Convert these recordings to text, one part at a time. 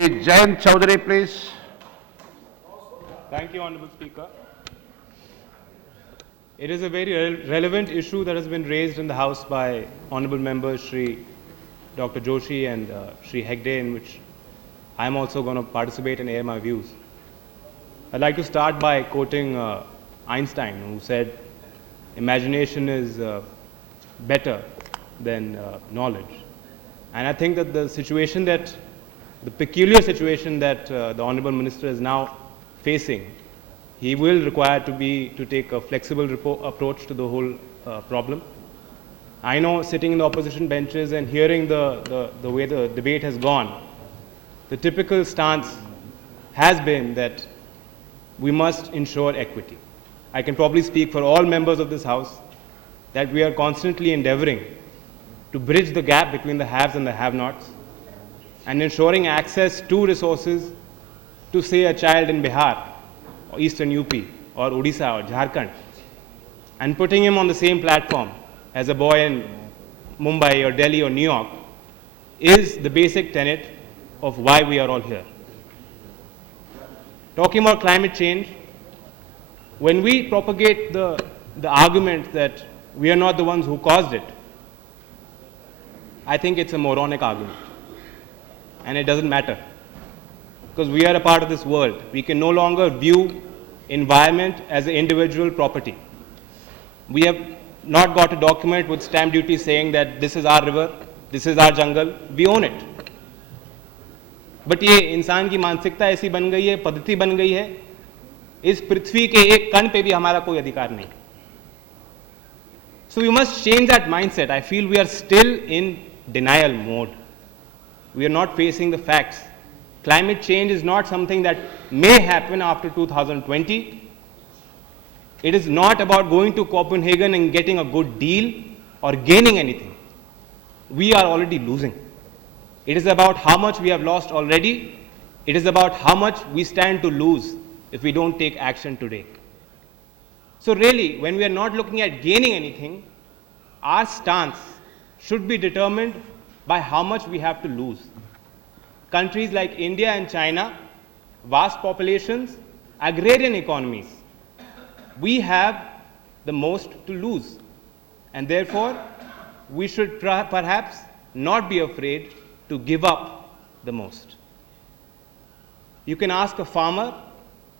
Jayant Chaudhary, please. Thank you, Honorable Speaker. It is a very relevant issue that has been raised in the House by Honorable Members Shri Dr. Joshi and Shri Hegde, in which I am also going to participate and air my views. I'd like to start by quoting Einstein, who said, imagination is better than knowledge. And I think that the peculiar situation that the Honorable Minister is now facing, he will require to take a flexible approach to the whole problem. I know, sitting in the opposition benches and hearing the way the debate has gone, the typical stance has been that we must ensure equity. I can probably speak for all members of this House that we are constantly endeavoring to bridge the gap between the haves and the have-nots, and ensuring access to resources to, say, a child in Bihar, or Eastern UP, or Odisha, or Jharkhand, and putting him on the same platform as a boy in Mumbai, or Delhi, or New York, is the basic tenet of why we are all here. Talking about climate change, when we propagate the argument that we are not the ones who caused it, I think it's a moronic argument. And it doesn't matter, because we are a part of this world. We can no longer view environment as an individual property. We have not got a document with stamp duty saying that this is our river, this is our jungle, we own it. But ये इंसान की मानसिकता ऐसी बन गई है, पद्धति बन गई है, इस पृथ्वी के एक कण पे भी हमारा कोई अधिकार नहीं. So we must change that mindset. I feel we are still in denial mode. We are not facing the facts. Climate change is not something that may happen after 2020. It is not about going to Copenhagen and getting a good deal or gaining anything. We are already losing. It is about how much we have lost already. It is about how much we stand to lose if we don't take action today. So really, when we are not looking at gaining anything, our stance should be determined by how much we have to lose. Countries like India and China, vast populations, agrarian economies, we have the most to lose. And therefore, we should perhaps not be afraid to give up the most. You can ask a farmer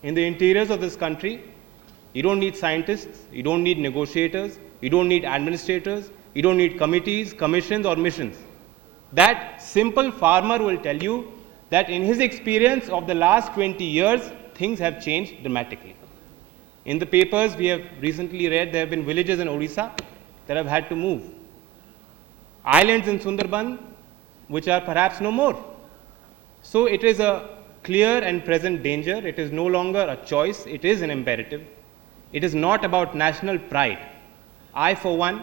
in the interiors of this country. You don't need scientists, you don't need negotiators, you don't need administrators, you don't need committees, commissions, or missions. That simple farmer will tell you that in his experience of the last 20 years, things have changed dramatically. In the papers we have recently read, there have been villages in Odisha that have had to move. Islands in Sundarban, which are perhaps no more. So it is a clear and present danger. It is no longer a choice, it is an imperative. It is not about national pride. I, for one,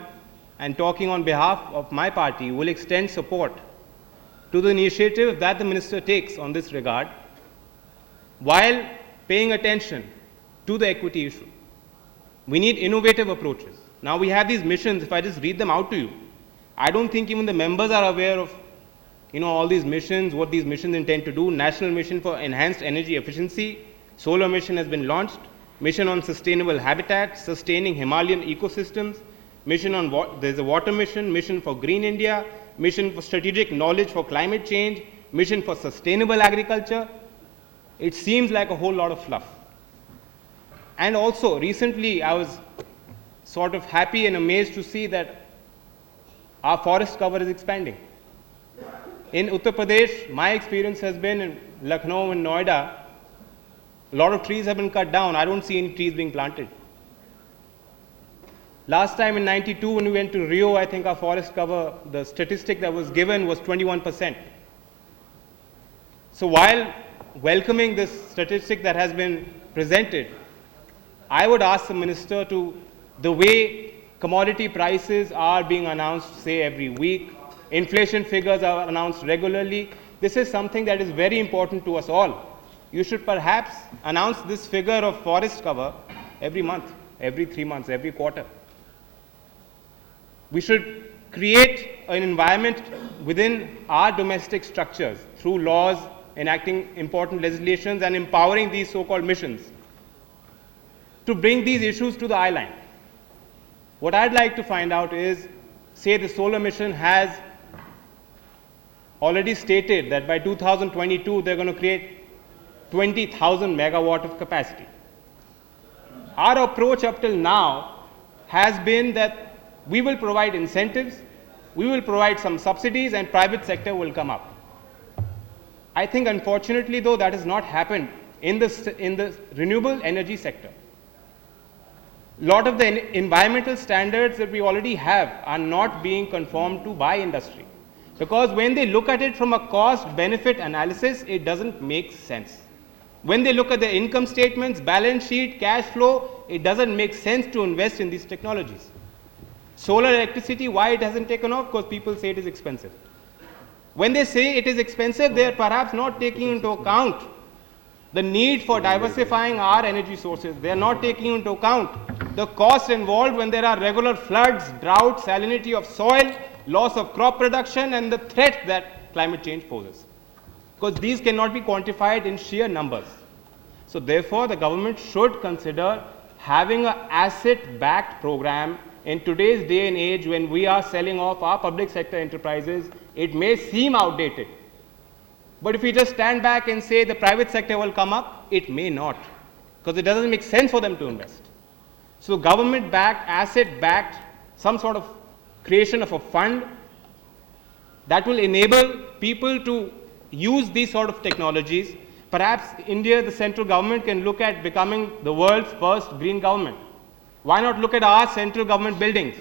and talking on behalf of my party, will extend support to the initiative that the Minister takes on this regard, while paying attention to the equity issue. We need innovative approaches. Now we have these missions. If I just read them out to you, I don't think even the members are aware of all these missions, what these missions intend to do. National Mission for Enhanced Energy Efficiency, Solar Mission has been launched, Mission on Sustainable Habitat, Sustaining Himalayan Ecosystems, Mission on there's a Water Mission, Mission for Green India, Mission for Strategic Knowledge for Climate Change, Mission for Sustainable Agriculture. It seems like a whole lot of fluff. And also, recently I was sort of happy and amazed to see that our forest cover is expanding. In Uttar Pradesh, my experience has been in Lucknow and Noida, a lot of trees have been cut down. I don't see any trees being planted. Last time in 92, when we went to Rio, I think our forest cover, the statistic that was given was 21%. So while welcoming this statistic that has been presented, I would ask the Minister to, the way commodity prices are being announced, say, every week, inflation figures are announced regularly, this is something that is very important to us all. You should perhaps announce this figure of forest cover every month, every 3 months, every quarter. We should create an environment within our domestic structures through laws enacting important legislations and empowering these so-called missions to bring these issues to the eye line. What I'd like to find out is, say the solar mission has already stated that by 2022 they're going to create 20,000 megawatt of capacity. Our approach up till now has been that we will provide incentives, we will provide some subsidies, and private sector will come up. I think unfortunately though that has not happened in the renewable energy sector. Lot of the environmental standards that we already have are not being conformed to by industry, because when they look at it from a cost benefit analysis, it doesn't make sense. When they look at the income statements, balance sheet, cash flow, it doesn't make sense to invest in these technologies. Solar electricity, why it hasn't taken off? Because people say it is expensive. When they say it is expensive, they are perhaps not taking into account the need for diversifying our energy sources. They are not taking into account the costs involved when there are regular floods, drought, salinity of soil, loss of crop production, and the threat that climate change poses. Because these cannot be quantified in sheer numbers. So therefore, the government should consider having an asset-backed program. In today's day and age, when we are selling off our public sector enterprises, it may seem outdated. But if we just stand back and say the private sector will come up, it may not, because it doesn't make sense for them to invest. So government-backed, asset-backed, some sort of creation of a fund that will enable people to use these sort of technologies. Perhaps India, the central government, can look at becoming the world's first green government. Why not look at our central government buildings?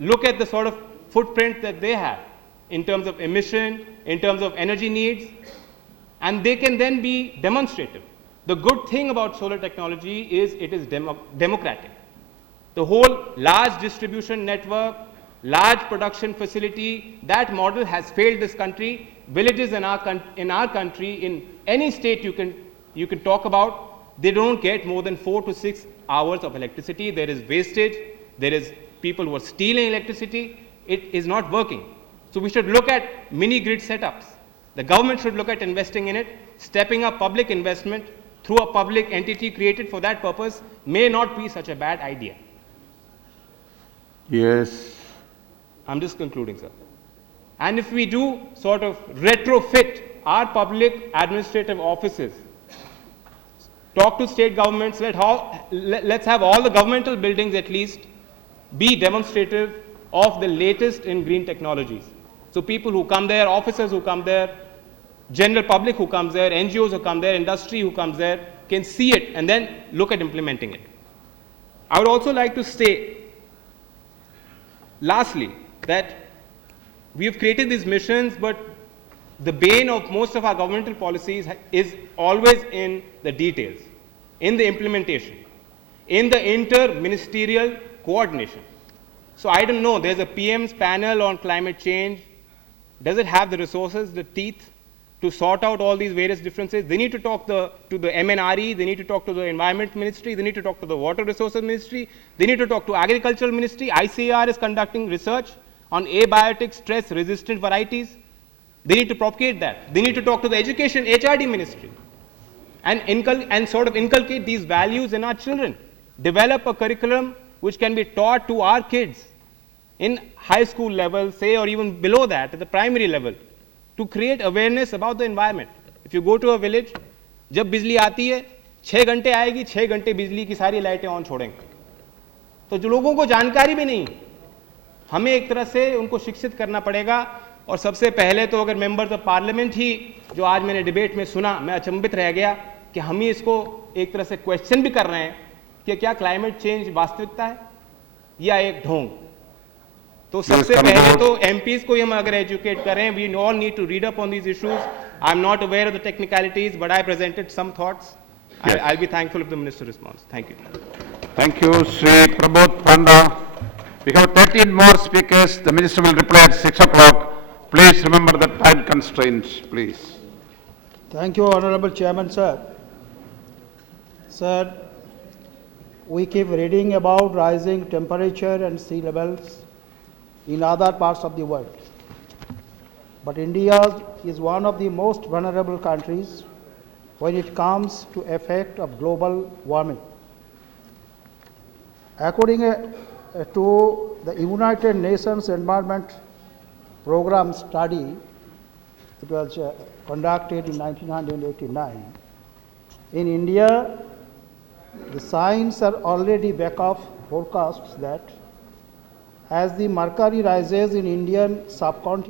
Look at the sort of footprint that they have in terms of emission, in terms of energy needs, and they can then be demonstrative. The good thing about solar technology is it is democratic. The whole large distribution network, large production facility, that model has failed this country. Villages in our country, in any state you can talk about, they don't get more than 4 to 6 hours of electricity. There is wastage, there is people who are stealing electricity. It is not working. So we should look at mini grid setups. The government should look at investing in it. Stepping up public investment through a public entity created for that purpose may not be such a bad idea. Yes. I'm just concluding, sir. And if we do sort of retrofit our public administrative offices, talk to state governments, let's have all the governmental buildings at least be demonstrative of the latest in green technologies. So people who come there, officers who come there, general public who comes there, NGOs who come there, industry who comes there, can see it and then look at implementing it. I would also like to say, lastly, that we have created these missions, but the bane of most of our governmental policies is always in the details, in the implementation, in the inter-ministerial coordination. So I don't know, there's a PM's panel on climate change. Does it have the resources, the teeth to sort out all these various differences? They need to talk to the MNRE, they need to talk to the Environment Ministry, they need to talk to the Water Resources Ministry, they need to talk to Agricultural Ministry. ICAR is conducting research on abiotic stress-resistant varieties. They need to propagate that. They need to talk to the Education HRD Ministry and sort of inculcate these values in our children. Develop a curriculum which can be taught to our kids in high school level, say, or even below that, at the primary level, to create awareness about the environment. If you go to a village, जब बिजली आती है 6 घंटे आएगी, 6 घंटे बिजली की सारी लाइटें ऑन छोड़ेंगे. तो जो लोगों को जानकारी भी नहीं, हमें एक तरह से उनको शिक्षित करना पड़ेगा. और सबसे पहले तो अगर मेंबर्स ऑफ पार्लियामेंट ही, जो आज मैंने डिबेट में सुना, मैं अचंभित रह गया कि हम ही इसको एक तरह से क्वेश्चन भी कर रहे हैं कि क्या क्लाइमेट चेंज वास्तविकता है या एक ढोंग. तो सबसे पहले तो एमपीज को हम अगर एजुकेट करें, we all need to read up on these issues. I am not aware of the technicalities, but I presented some thoughts. I will be thankful if the minister response. Thank you. Thank you, Sri Prabodh Panda. We have 13 more speakers. The minister will reply at 6 o'clock. Please remember the time constraints, please. Thank you, Honorable Chairman, sir. Sir, we keep reading about rising temperature and sea levels in other parts of the world. but India is one of the most vulnerable countries when it comes to effect of global warming. According to the United Nations Environment Program study, it was conducted in 1989. In India, the signs are already back of forecasts that as the mercury rises in Indian subcontinent,